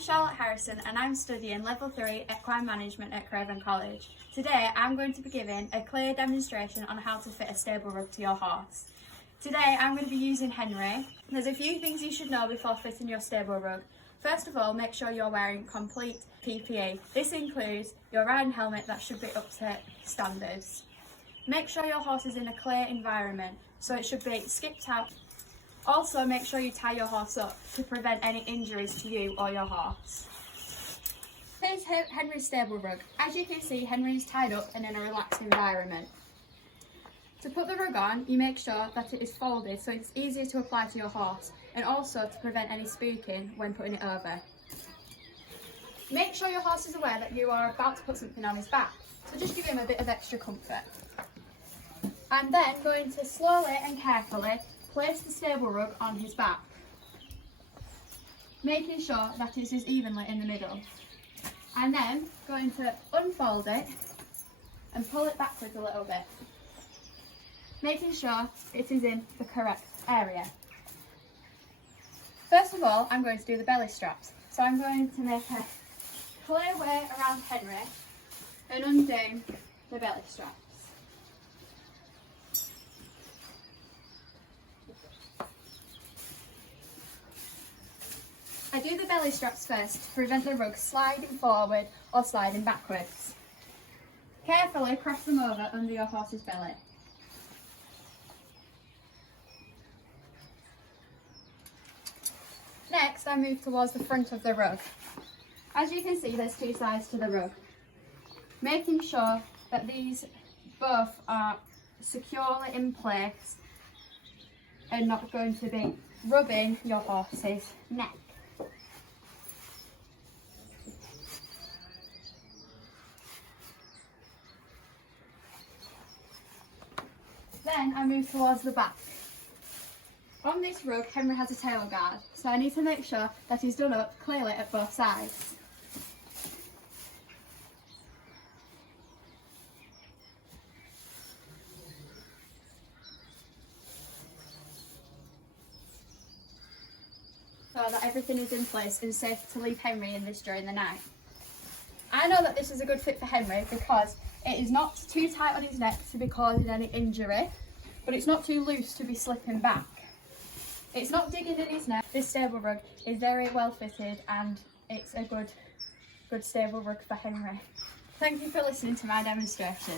Charlotte Harrison and I'm studying Level 3 Equine Management at Craven College. Today I'm going to be giving a clear demonstration on how to fit a stable rug to your horse. Today I'm going to be using Henry. There's a few things you should know before fitting your stable rug. First of all, make sure you're wearing complete PPE. This includes your riding helmet that should be up to standards. Make sure your horse is in a clear environment, so it should be skipped out. Also, make sure you tie your horse up to prevent any injuries to you or your horse. Here's Henry's stable rug. As you can see, Henry is tied up and in a relaxed environment. To put the rug on, you make sure that it is folded so it's easier to apply to your horse, and also to prevent any spooking when putting it over. Make sure your horse is aware that you are about to put something on his back, so just give him a bit of extra comfort. I'm then going to slowly and carefully place the stable rug on his back, making sure that it is evenly in the middle. I'm then going to unfold it and pull it backwards a little bit, making sure it is in the correct area. First of all, I'm going to do the belly straps. So I'm going to make a clear way around Henry and undo the belly straps. I do the belly straps first to prevent the rug sliding forward or sliding backwards. Carefully cross them over under your horse's belly. Next, I move towards the front of the rug. As you can see, there's two sides to the rug. Making sure that these both are securely in place and not going to be rubbing your horse's neck. Then I move towards the back. On this rug, Henry has a tail guard, so I need to make sure that he's done up clearly at both sides. So that everything is in place and safe to leave Henry in this during the night. I know that this is a good fit for Henry because it is not too tight on his neck to be causing any injury, but it's not too loose to be slipping back. It's not digging in his neck. This stable rug is very well fitted and it's a good stable rug for Henry. Thank you for listening to my demonstration.